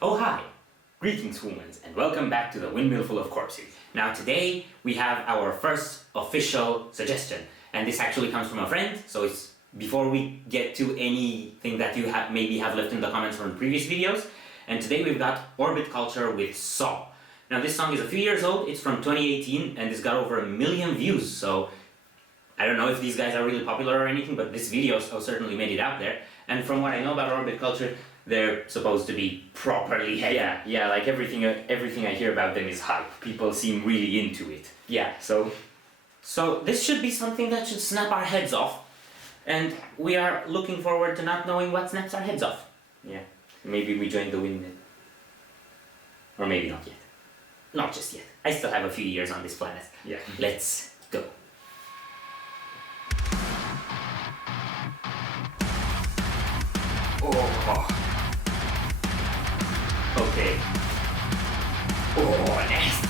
Oh hi! Greetings humans and welcome back to the Windmill full of corpses. Now today we have our first official suggestion, and this actually comes from a friend, so it's before we get to anything that you maybe have left in the comments from previous videos. And today we've got Orbit Culture with Saw. Now this song is a few years old, it's from 2018 and it's got over 1 million views, so I don't know if these guys are really popular or anything, but this video certainly made it out there. And from what I know about Orbit Culture, they're supposed to be properly heavy. Yeah, like everything I hear about them is hype. People seem really into it. Yeah, so this should be something that should snap our heads off. And we are looking forward to not knowing what snaps our heads off. Yeah, maybe we join the Windmill. Or maybe not yet. Not just yet. I still have a few years on this planet. Yeah. Let's go. Oh. Okay. Oh, nasty.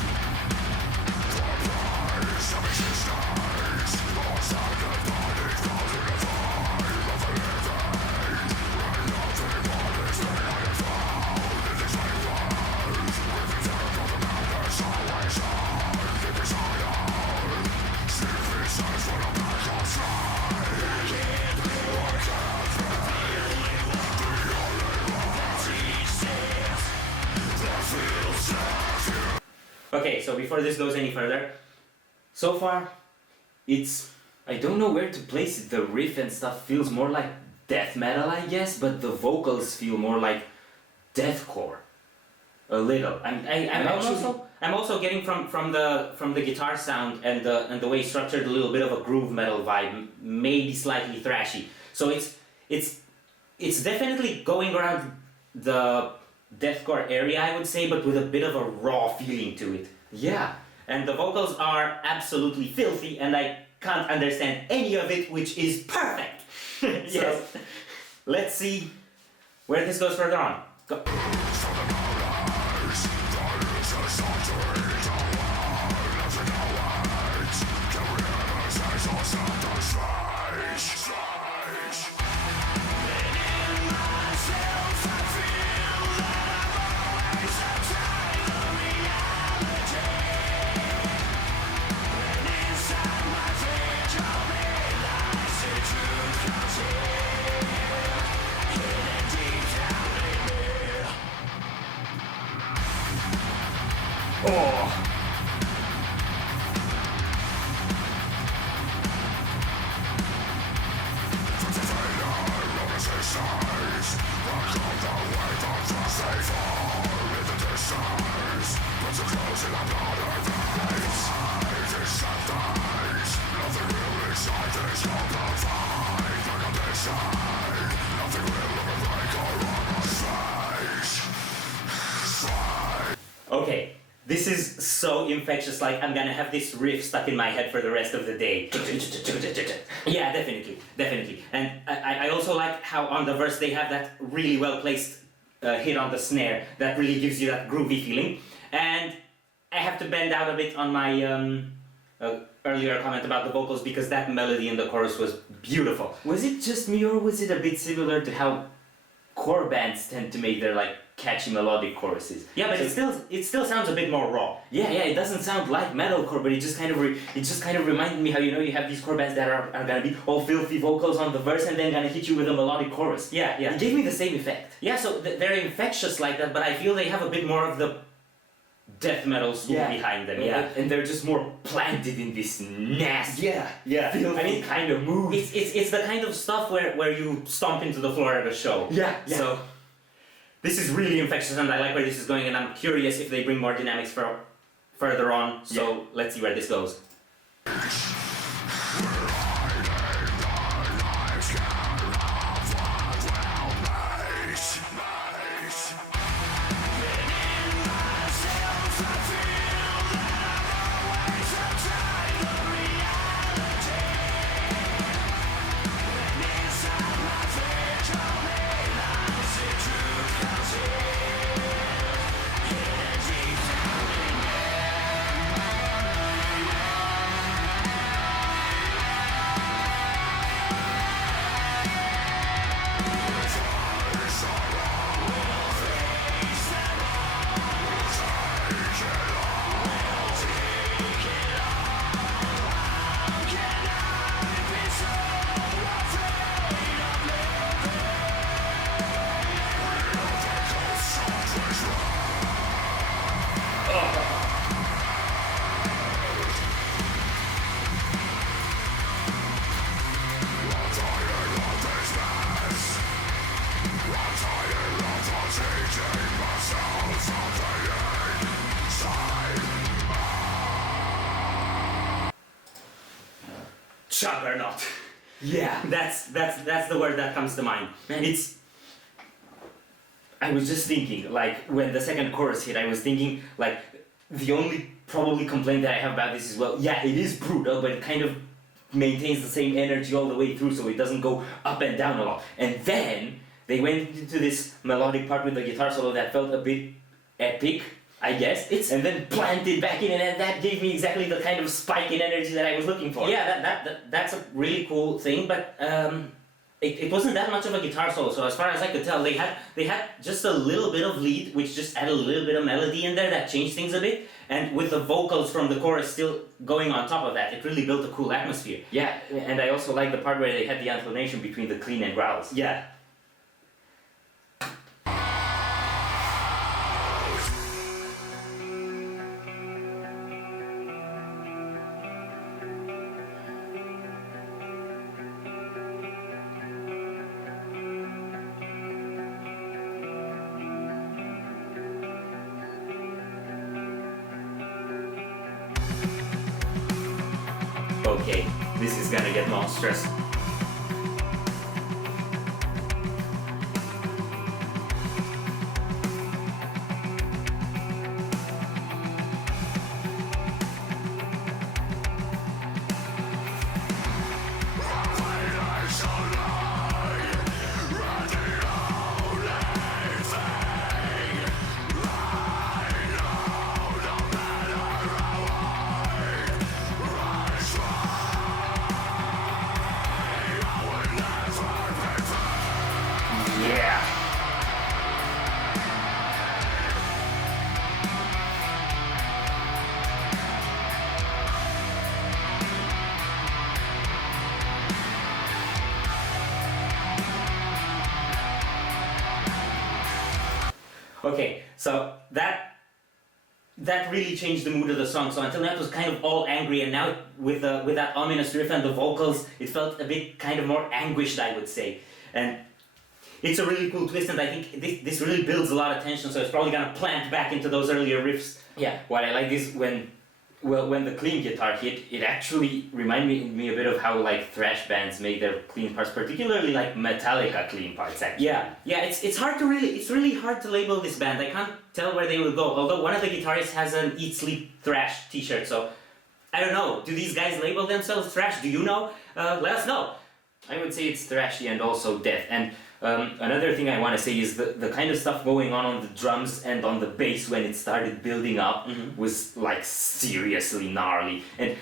Okay, so before this goes any further, so far, I don't know where to place it. The riff and stuff feels more like death metal, I guess, but the vocals feel more like deathcore. A little. I'm also getting from the guitar sound and the way it's structured a little bit of a groove metal vibe, maybe slightly thrashy. So it's definitely going around the deathcore area, I would say, but with a bit of a raw feeling to it. Yeah, and the vocals are absolutely filthy, and I can't understand any of it, which is perfect. Yes. So, let's see where this goes further on. Go. Oh. Okay, this is so infectious, like I'm gonna have this riff stuck in my head for the rest of the day. Yeah, definitely. And I also like how on the verse they have that really well placed hit on the snare that really gives you that groovy feeling. And I have to bend out a bit on my earlier comment about the vocals because that melody in the chorus was beautiful. Was it just me or was it a bit similar to how core bands tend to make their like catchy melodic choruses? Yeah, but so it still sounds a bit more raw. Yeah, it doesn't sound like metalcore, but it just kind of reminded me how you have these core bands that are gonna be all filthy vocals on the verse and then gonna hit you with a melodic chorus. Yeah. It gave me the same effect. Yeah, so they're infectious like that, but I feel they have a bit more of the death metal school behind them. Yeah, and they're just more planted in this nasty, filthy kind of mood. It's the kind of stuff where you stomp into the floor at a show. Yeah. So this is really infectious, and I like where this is going, and I'm curious if they bring more dynamics further on. So let's see where this goes. Yeah, that's the word that comes to mind. Man. I was just thinking, like, when the second chorus hit, I was thinking, like, the only probably complaint that I have about this is, well, yeah, it is brutal, but it kind of maintains the same energy all the way through, so it doesn't go up and down a lot. And then they went into this melodic part with the guitar solo that felt a bit epic, I guess, and then planted back in, and that gave me exactly the kind of spike in energy that I was looking for. Yeah, that's a really cool thing, but it wasn't that much of a guitar solo. So as far as I could tell, they had just a little bit of lead, which just added a little bit of melody in there that changed things a bit. And with the vocals from the chorus still going on top of that, it really built a cool atmosphere. Yeah, and I also like the part where they had the alternation between the clean and growls. Yeah. Okay, this is gonna get monstrous. Yeah. Okay, so that really changed the mood of the song. So until now it was kind of all angry, and now with that ominous riff and the vocals, it felt a bit kind of more anguished, I would say. And it's a really cool twist, and I think this really builds a lot of tension, so it's probably gonna plant back into those earlier riffs. Yeah. What I like is when the clean guitar hit, it actually reminded me a bit of how like thrash bands make their clean parts, particularly like Metallica clean parts actually. Yeah, it's really hard to label this band. I can't tell where they will go. Although one of the guitarists has an Eat Sleep Thrash t-shirt, so I don't know. Do these guys label themselves thrash? Do you know? Let us know. I would say it's thrashy and also death. And another thing I want to say is the kind of stuff going on the drums and on the bass when it started building up was like seriously gnarly. And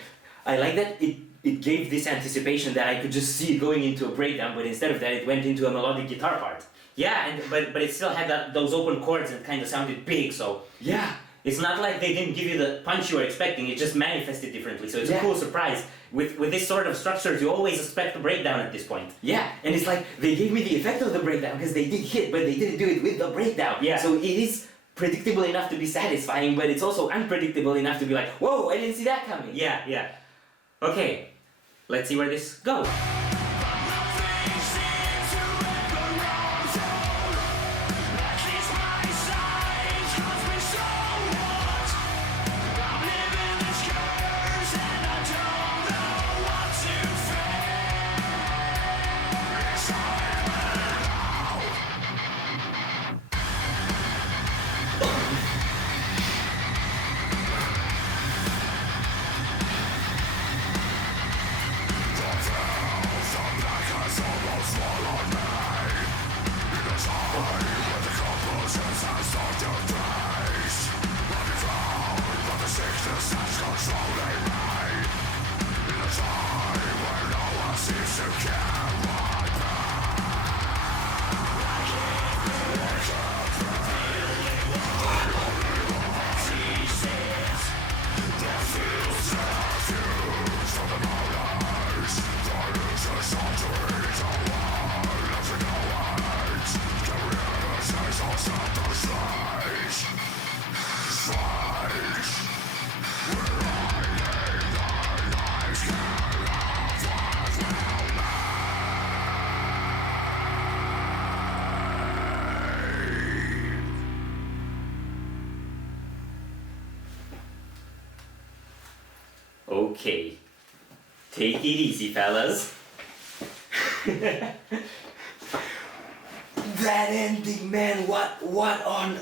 I like that it gave this anticipation that I could just see it going into a breakdown, but instead of that it went into a melodic guitar part. Yeah, but it still had those open chords and kind of sounded big, so Yeah. it's not like they didn't give you the punch you were expecting, it just manifested differently, so it's a cool surprise. With this sort of structure, you always expect a breakdown at this point. Yeah, and it's like they gave me the effect of the breakdown because they did hit, but they didn't do it with the breakdown. Yeah. So it is predictable enough to be satisfying, but it's also unpredictable enough to be like, whoa, I didn't see that coming. Yeah. Okay, let's see where this goes. Okay, take it easy, fellas. That ending, man, what on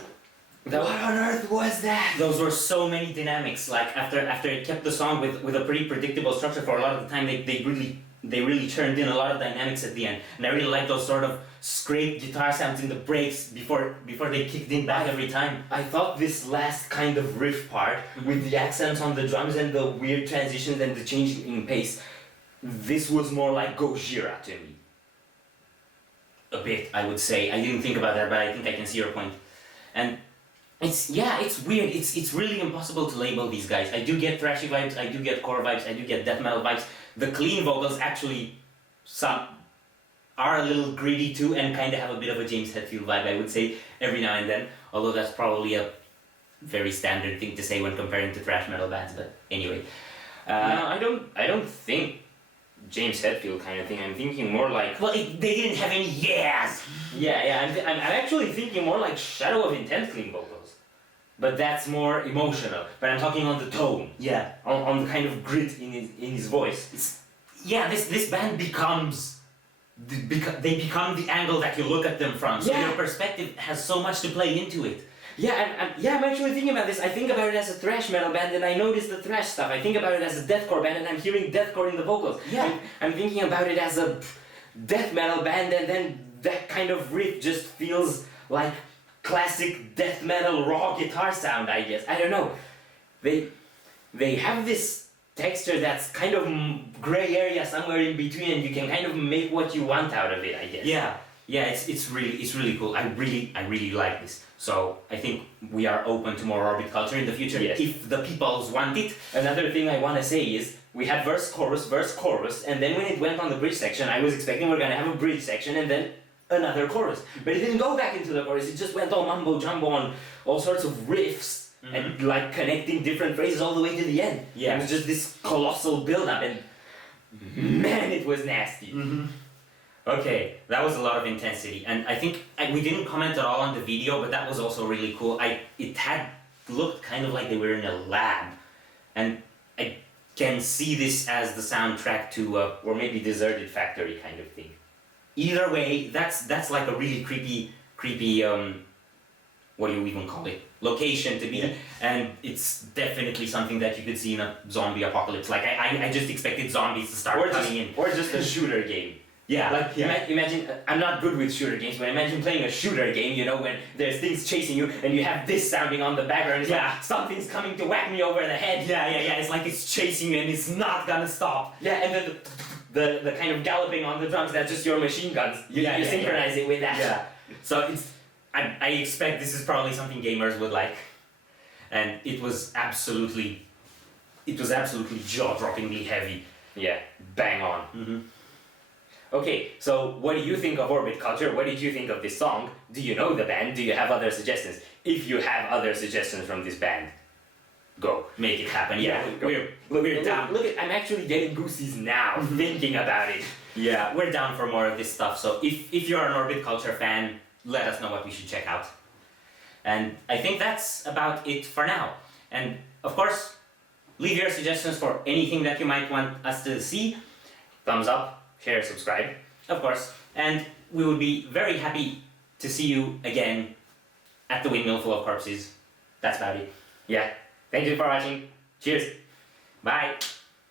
earth was that? Those were so many dynamics. Like after it kept the song with a pretty predictable structure for a lot of the time, they really turned in a lot of dynamics at the end. And I really like those sort of scraped guitar sounds in the breaks before they kicked in back every time. I thought this last kind of riff part, with the accents on the drums and the weird transitions and the change in pace, this was more like Gojira to me. A bit, I would say. I didn't think about that, but I think I can see your point. And it's weird. It's really impossible to label these guys. I do get thrashy vibes, I do get core vibes, I do get death metal vibes. The clean vocals actually some are a little gritty too, and kind of have a bit of a James Hetfield vibe, I would say, every now and then. Although that's probably a very standard thing to say when comparing to thrash metal bands. But anyway, No, I don't think James Hetfield kind of thing. I'm thinking more like... well, they didn't have any yes. Yeah, I'm actually thinking more like Shadow of Intent clean vocals. But that's more emotional. But I'm talking on the tone. Yeah. On the kind of grit in his voice. This band becomes they become the angle that you look at them from. So Yeah. your perspective has so much to play into it. I'm actually thinking about this. I think about it as a thrash metal band and I notice the thrash stuff. I think about it as a deathcore band and I'm hearing deathcore in the vocals. Yeah. I'm thinking about it as a death metal band and then that kind of riff just feels like classic death metal raw guitar sound, I guess. I don't know. They have this texture that's kind of gray area somewhere in between and you can kind of make what you want out of it, I guess. Yeah, it's really cool. I really like this. So I think we are open to more orbit culture in the future, Yes. if the peoples want it. Another thing I want to say is we had verse, chorus, and then when it went on the bridge section, I was expecting we're gonna have a bridge section and then another chorus. But it didn't go back into the chorus, it just went all mumbo jumbo on all sorts of riffs and like connecting different phrases all the way to the end. Yeah. It was just this colossal build up and man, it was nasty. Okay, that was a lot of intensity, and I think we didn't comment at all on the video, but that was also really cool. It had looked kind of like they were in a lab, and I can see this as the soundtrack to Or maybe deserted factory kind of thing. either way. That's like a really creepy what do you even call it, location to be. Yeah. And it's definitely something that you could see in a zombie apocalypse. Like I just expected zombies to start coming in. Or just a shooter game. Yeah, Like, imagine, I'm not good with shooter games, but imagine playing a shooter game, you know, when there's things chasing you and you have this sounding on the background, it's Yeah. like, something's coming to whack me over the head. yeah. It's like it's chasing you and it's not gonna stop. Yeah, and then the kind of galloping on the drums, that's just your machine guns. You synchronize it with that. Yeah. So I expect this is probably something gamers would like, and it was absolutely jaw-droppingly heavy. Yeah, bang on. Okay, so what do you think of Orbit Culture? What did you think of this song? Do you know the band? Do you have other suggestions? If you have other suggestions from this band, go. Make it happen. Yeah, Go. we're down. Look at, I'm actually getting goosies now thinking about it. Yeah, we're down for more of this stuff. So if you're an Orbit Culture fan, let us know what we should check out. And I think that's about it for now. And of course, leave your suggestions for anything that you might want us to see. Thumbs up, share, subscribe. Of course. And we would be very happy to see you again at the Windmill full of corpses. That's about it. Yeah, thank you for watching. Cheers. Bye.